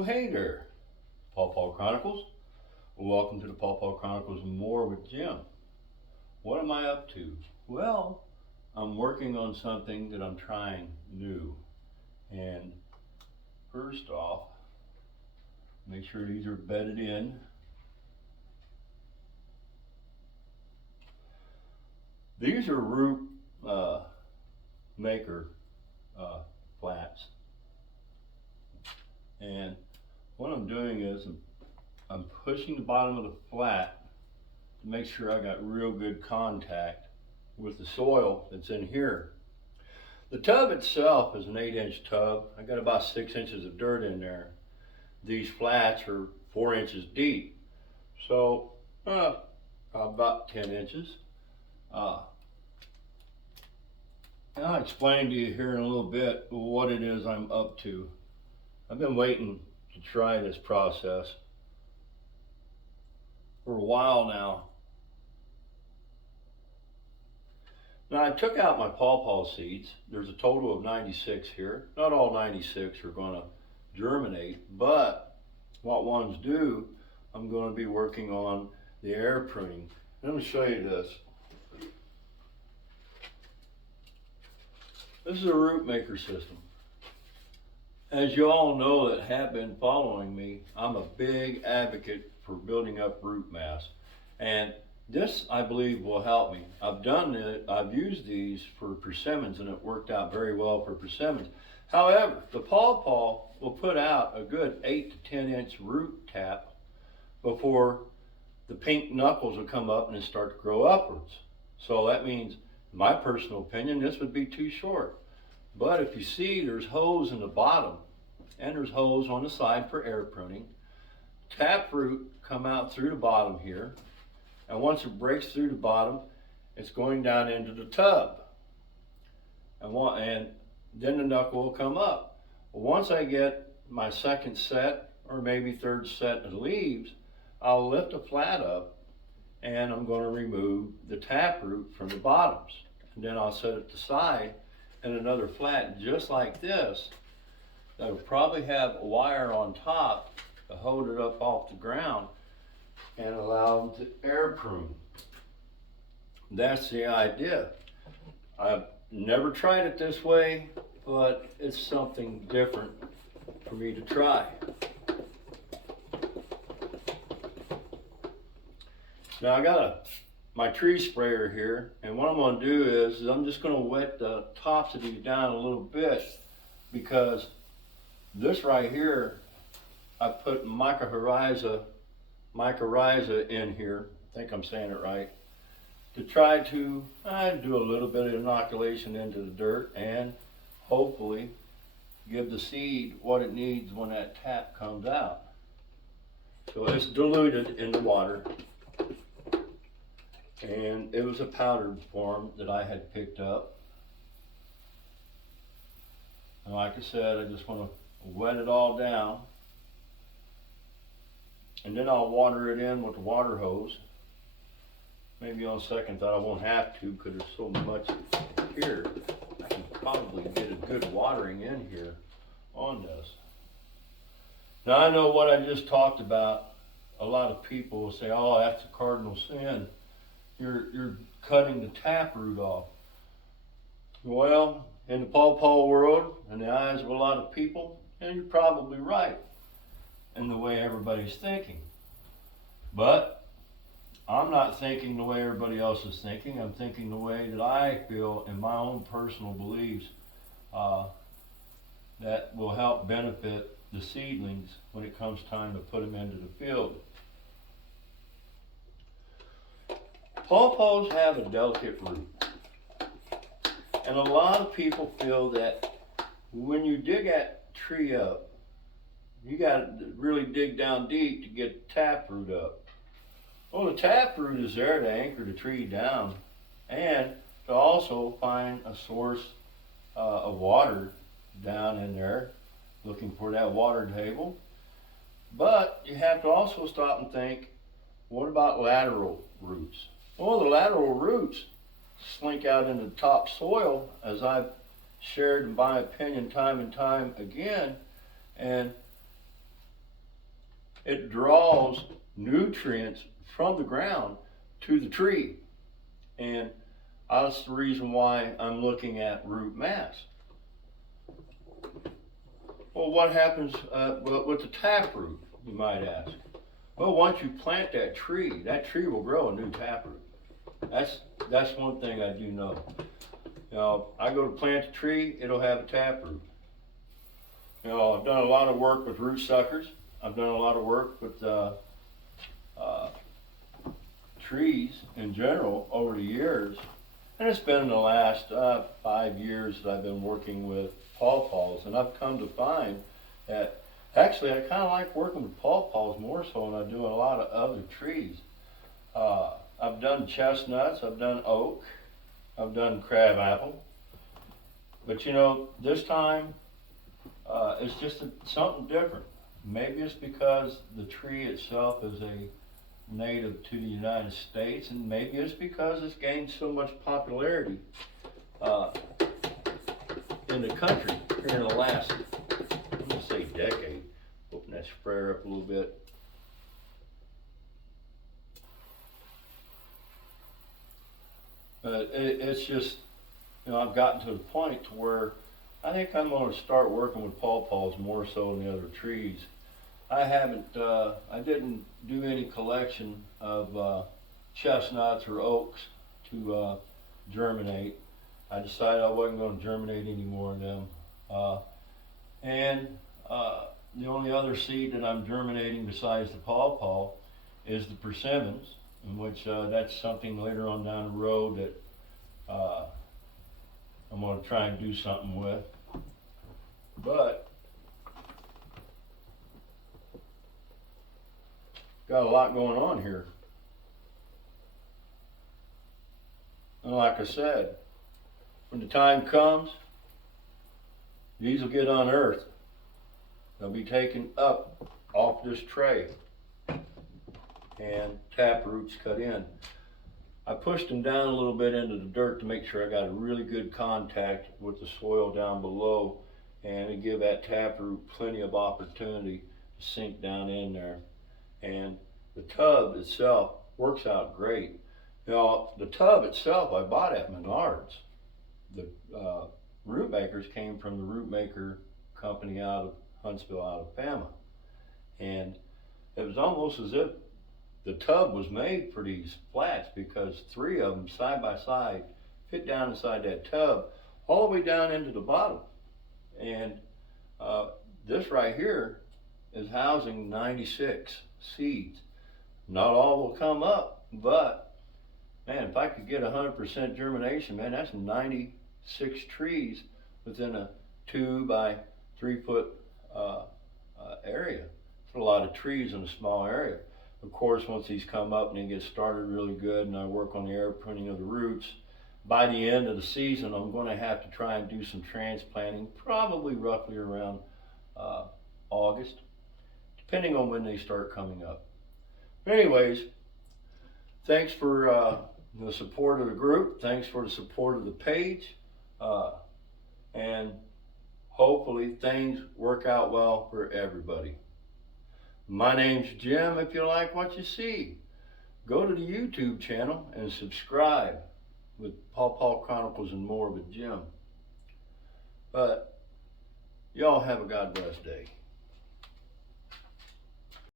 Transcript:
Well, hey there, Pawpaw Chronicles. Welcome to the Pawpaw Chronicles and More with Jim. What am I up to? Well, I'm working on something that I'm trying new. And first off, make sure these are bedded in. These are root maker flats. And what I'm doing is I'm pushing the bottom of the flat to make sure I got real good contact with the soil that's in here. The tub itself is an 8-inch tub. I got about 6 inches of dirt in there. These flats are 4 inches deep, so about 10 inches. And I'll explain to you here in a little bit what it is I'm up to. I've been waiting to try this process for a while now. Now I took out my pawpaw seeds. There's a total of 96 here. Not all 96 are going to germinate, but what ones do, I'm going to be working on the air pruning. Let me show you this. This is a root maker system. As you all know that have been following me, I'm a big advocate for building up root mass. And this, I believe, will help me. I've done it, I've used these for persimmons and it worked out very well for persimmons. However, the pawpaw will put out a good 8 to 10 inch root tap before the pink knuckles will come up and start to grow upwards. So that means, in my personal opinion, this would be too short. But if you see, there's holes in the bottom and there's holes on the side for air pruning. Taproot come out through the bottom here, and once it breaks through the bottom, it's going down into the tub. And then the knuckle will come up. Once I get my second set, or maybe third set of leaves, I'll lift the flat up and I'm going to remove the taproot from the bottoms. And then I'll set it aside in another flat just like this that'll probably have a wire on top to hold it up off the ground and allow them to air prune. That's the idea. I've never tried it this way, but it's something different for me to try. Now I got my tree sprayer here, and what I'm going to do is I'm just going to wet the tops of these down a little bit, because this right here, I put mycorrhiza in here, I think I'm saying it right, to try to do a little bit of inoculation into the dirt and hopefully give the seed what it needs when that tap comes out. So it's diluted in the water. And it was a powdered form that I had picked up. And like I said, I just want to wet it all down. And then I'll water it in with the water hose. Maybe on second thought I won't have to because there's so much here. I can probably get a good watering in here on this. Now I know what I just talked about. A lot of people will say, oh, that's a cardinal sin. You're cutting the taproot off. Well, in the pawpaw world, in the eyes of a lot of people, and you're probably right in the way everybody's thinking. But I'm not thinking the way everybody else is thinking. I'm thinking the way that I feel in my own personal beliefs that will help benefit the seedlings when it comes time to put them into the field. Pawpaws have a delicate root, and a lot of people feel that when you dig that tree up, you got to really dig down deep to get the taproot up. Well, the taproot is there to anchor the tree down and to also find a source of water down in there, looking for that water table. But you have to also stop and think, what about lateral roots? Well, the lateral roots slink out into the top soil, as I've shared in my opinion time and time again, and it draws nutrients from the ground to the tree. And that's the reason why I'm looking at root mass. Well, what happens with the taproot, you might ask? Well, once you plant that tree will grow a new taproot. That's one thing I do know. You know, I go to plant a tree, it'll have a taproot. You know, I've done a lot of work with root suckers. I've done a lot of work with trees in general over the years. And it's been in the last 5 years that I've been working with pawpaws, and I've come to find that actually I kind of like working with pawpaws more so than I do a lot of other trees. I've done chestnuts, I've done oak, I've done crabapple, but you know, this time it's just something different. Maybe it's because the tree itself is a native to the United States, and maybe it's because it's gained so much popularity in the country here in the last, I'm going to say decade. Open that sprayer up a little bit. It's just, you know, I've gotten to the point to where I think I'm going to start working with pawpaws more so than the other trees. I didn't do any collection of chestnuts or oaks to germinate. I decided I wasn't going to germinate any more of them. The only other seed that I'm germinating besides the pawpaw is the persimmons, in which that's something later on down the road that I'm going to try and do something with. But got a lot going on here. And like I said, when the time comes, these will get unearthed. They'll be taken up off this tray and tap roots cut in. I pushed them down a little bit into the dirt to make sure I got a really good contact with the soil down below, and to give that taproot plenty of opportunity to sink down in there. And the tub itself works out great. You know, the tub itself I bought at Menards. The root makers came from the root maker company out of Huntsville, Alabama. And it was almost as if the tub was made for these flats, because 3 of them side by side fit down inside that tub all the way down into the bottom. And this right here is housing 96 seeds. Not all will come up, but man, if I could get 100% germination, man, that's 96 trees within a 2 by 3 foot area. It's a lot of trees in a small area. Of course, once these come up and they get started really good, and I work on the air printing of the roots, by the end of the season, I'm going to have to try and do some transplanting, probably roughly around August, depending on when they start coming up. But anyways, thanks for the support of the group. Thanks for the support of the page. And hopefully things work out well for everybody. My name's Jim. If you like what you see, go to the YouTube channel and subscribe with Pawpaw Chronicles and More with Jim. But y'all have a God bless day.